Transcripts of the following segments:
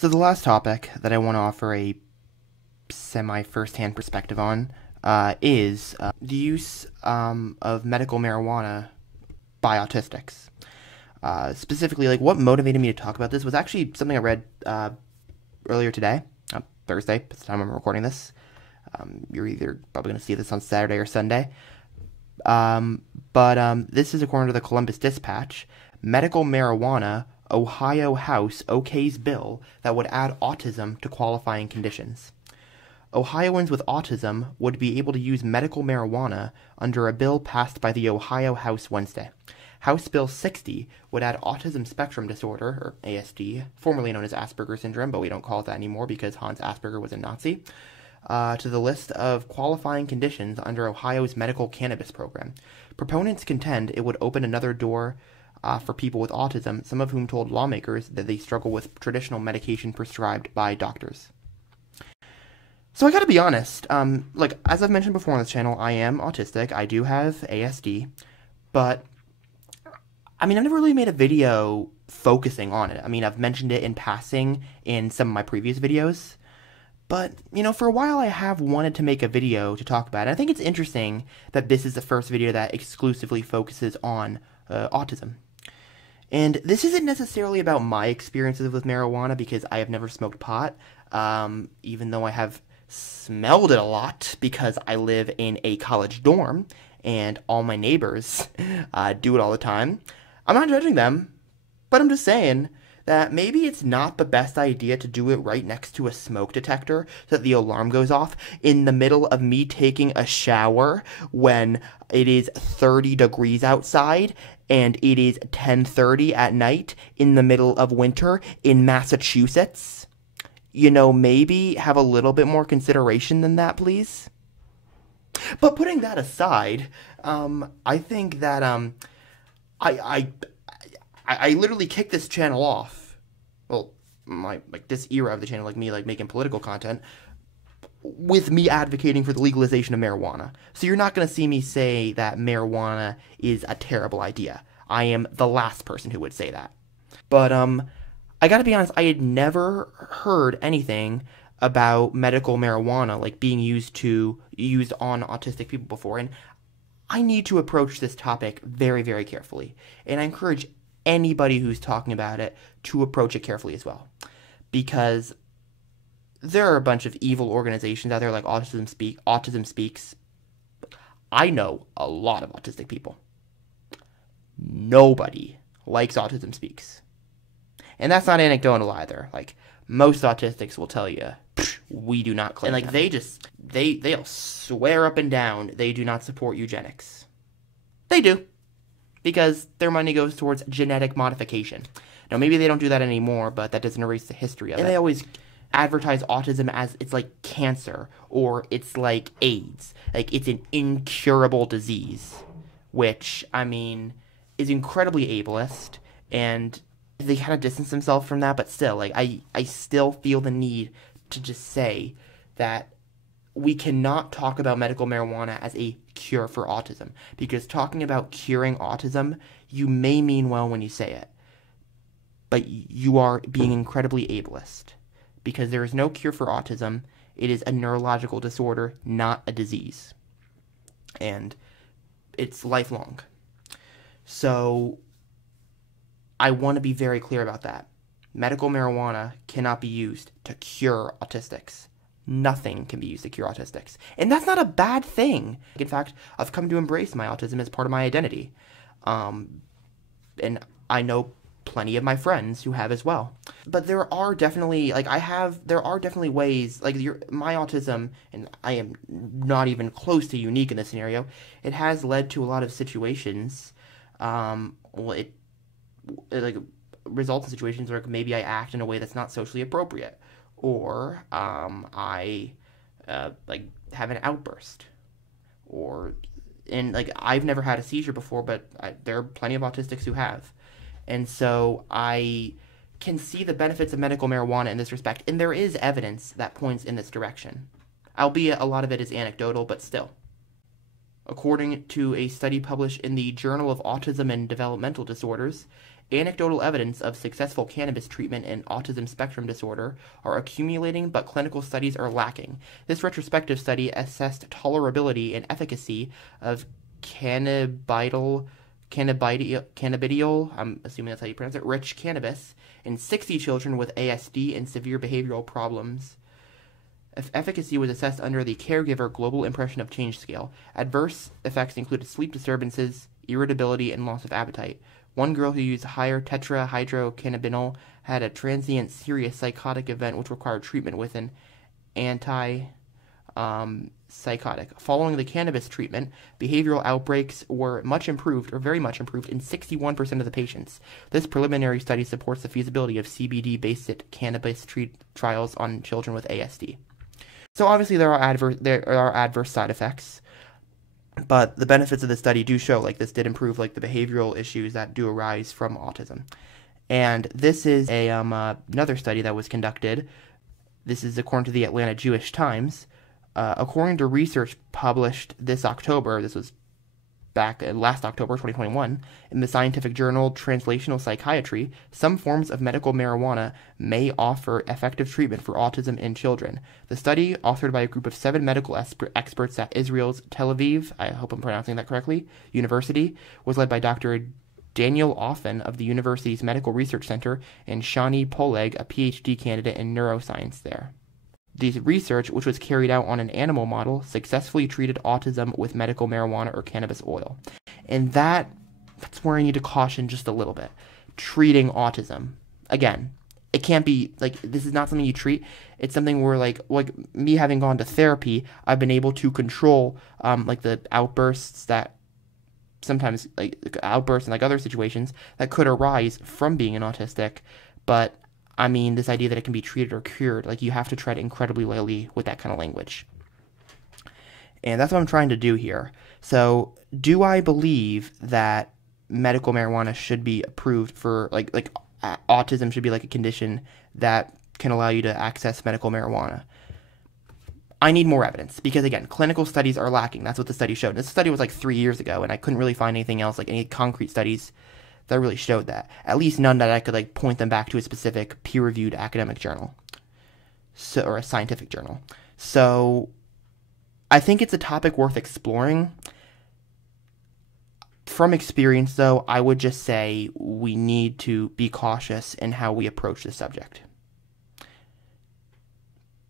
So the last topic that I want to offer a semi-first-hand perspective on is the use of medical marijuana by autistics. Specifically, like what motivated me to talk about this was actually something I read earlier today, Thursday, at the time I'm recording this. You're either probably going to see this on Saturday or Sunday. But this is according to the Columbus Dispatch. Medical marijuana, Ohio House okays bill that would add autism to qualifying conditions. Ohioans with autism would be able to use medical marijuana under a bill passed by the Ohio House Wednesday. House Bill 60 would add autism spectrum disorder, or ASD, formerly known as Asperger's syndrome, but we don't call it that anymore because Hans Asperger was a Nazi, to the list of qualifying conditions under Ohio's medical cannabis program. Proponents contend it would open another door for people with autism, some of whom told lawmakers that they struggle with traditional medication prescribed by doctors. So I gotta be honest, as I've mentioned before on this channel, I am autistic, I do have ASD, but, I've never really made a video focusing on it. I've mentioned it in passing in some of my previous videos, but, for a while I have wanted to make a video to talk about it. I think it's interesting that this is the first video that exclusively focuses on autism. And this isn't necessarily about my experiences with marijuana because I have never smoked pot, even though I have smelled it a lot because I live in a college dorm and all my neighbors do it all the time. I'm not judging them, but I'm just saying that maybe it's not the best idea to do it right next to a smoke detector so that the alarm goes off in the middle of me taking a shower when it is 30 degrees outside and it is 10:30 at night in the middle of winter in Massachusetts. Maybe have a little bit more consideration than that, please. But putting that aside, I think that I literally kicked this channel off. Well, this era of the channel, me making political content, with me advocating for the legalization of marijuana. So you're not going to see me say that marijuana is a terrible idea. I am the last person who would say that. But I gotta be honest, I had never heard anything about medical marijuana being used on autistic people before, and I need to approach this topic very, very carefully. And I encourage anybody who's talking about it to approach it carefully as well. Because there are a bunch of evil organizations out there like Autism Speaks. I know a lot of autistic people. Nobody likes Autism Speaks. And that's not anecdotal either. Most autistics will tell you, we do not claim. And they'll swear up and down they do not support eugenics. They do. Because their money goes towards genetic modification. Now, maybe they don't do that anymore, but that doesn't erase the history of it. And they always advertise autism as it's like cancer, or it's like AIDS. It's an incurable disease. Which, is incredibly ableist, and they kind of distance themselves from that, but still, I still feel the need to just say that we cannot talk about medical marijuana as a cure for autism, because talking about curing autism, you may mean well when you say it, but you are being incredibly ableist, because there is no cure for autism. It is a neurological disorder, not a disease, and it's lifelong. So I want to be very clear about that. Medical marijuana cannot be used to cure autistics. Nothing can be used to cure autistics. And that's not a bad thing. In fact, I've come to embrace my autism as part of my identity. And I know plenty of my friends who have as well. But there are definitely, there are definitely ways, my autism, and I am not even close to unique in this scenario, it has led to a lot of situations, results in situations where maybe I act in a way that's not socially appropriate, or I have an outburst, I've never had a seizure before, but there are plenty of autistics who have, and so I can see the benefits of medical marijuana in this respect, and there is evidence that points in this direction, albeit a lot of it is anecdotal, but still. According to a study published in the Journal of Autism and Developmental Disorders, Anecdotal evidence of successful cannabis treatment in autism spectrum disorder are accumulating, but clinical studies are lacking. This retrospective study assessed tolerability and efficacy of cannabidiol, I'm assuming that's how you pronounce it, rich cannabis in 60 children with ASD and severe behavioral problems. Efficacy was assessed under the Caregiver Global Impression of Change scale. Adverse effects included sleep disturbances, irritability, and loss of appetite. One girl who used higher tetrahydrocannabinol had a transient serious psychotic event which required treatment with an antipsychotic. Following the cannabis treatment, behavioral outbreaks were much improved, or very much improved, in 61% of the patients. This preliminary study supports the feasibility of CBD-based cannabis trials on children with ASD. So obviously there are adverse side effects, but the benefits of the study do show like this did improve like the behavioral issues that do arise from autism. And this is another study that was conducted. This is according to the Atlanta Jewish Times. According to research published this October, this was back last October 2021, in the scientific journal Translational Psychiatry, some forms of medical marijuana may offer effective treatment for autism in children. The study, authored by a group of 7 medical experts at Israel's Tel Aviv, I hope I'm pronouncing that correctly, University, was led by Dr. Daniel Offen of the university's Medical Research Center and Shani Poleg, a PhD candidate in neuroscience there. The research, which was carried out on an animal model, successfully treated autism with medical marijuana or cannabis oil. And that's where I need to caution just a little bit. Treating autism. Again, it can't be, like, this is not something you treat. It's something where, like me having gone to therapy, I've been able to control, like, the outbursts that sometimes, like, outbursts and, like, other situations that could arise from being an autistic. But I mean, this idea that it can be treated or cured, like, you have to tread incredibly lightly with that kind of language. And that's what I'm trying to do here. So, do I believe that medical marijuana should be approved for, like autism should be, like, a condition that can allow you to access medical marijuana? I need more evidence, because, again, clinical studies are lacking. That's what the study showed. This study was, like, 3 years ago, and I couldn't really find anything else, like, any concrete studies that really showed that. At least none that I could, like, point them back to a specific peer-reviewed academic journal. So, or a scientific journal. So, I think it's a topic worth exploring. From experience, though, I would just say we need to be cautious in how we approach the subject.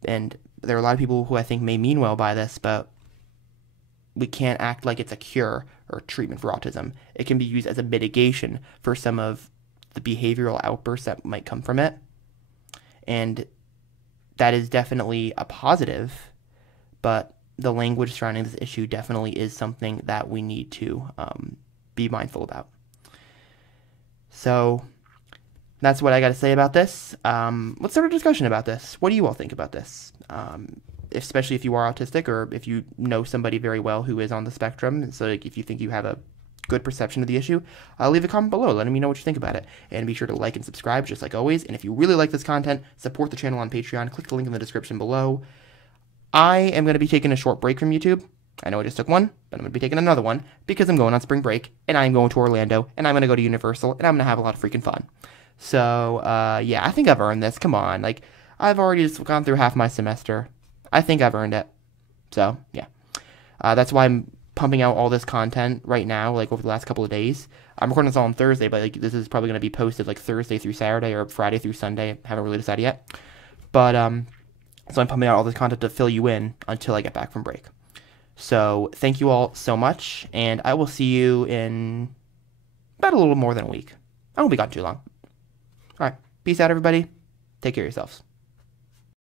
And there are a lot of people who I think may mean well by this, but we can't act like it's a cure or treatment for autism. It can be used as a mitigation for some of the behavioral outbursts that might come from it. And that is definitely a positive, but the language surrounding this issue definitely is something that we need to be mindful about. So that's what I got to say about this. Let's start a discussion about this. What do you all think about this? Especially if you are autistic, or if you know somebody very well who is on the spectrum. So, like, if you think you have a good perception of the issue, leave a comment below letting me know what you think about it. And be sure to like and subscribe, just like always. And if you really like this content, support the channel on Patreon. Click the link in the description below. I am going to be taking a short break from YouTube. I know I just took one, but I'm going to be taking another one because I'm going on spring break, and I'm going to Orlando, and I'm going to go to Universal, and I'm going to have a lot of freaking fun. So, yeah, I think I've earned this. Come on. Like, I've already just gone through half my semester. I think I've earned it. So, yeah. That's why I'm pumping out all this content right now, like, over the last couple of days. I'm recording this all on Thursday, but, like, this is probably going to be posted, like, Thursday through Saturday or Friday through Sunday. I haven't really decided yet. But, so I'm pumping out all this content to fill you in until I get back from break. So, thank you all so much, and I will see you in about a little more than a week. I won't be gone too long. All right. Peace out, everybody. Take care of yourselves.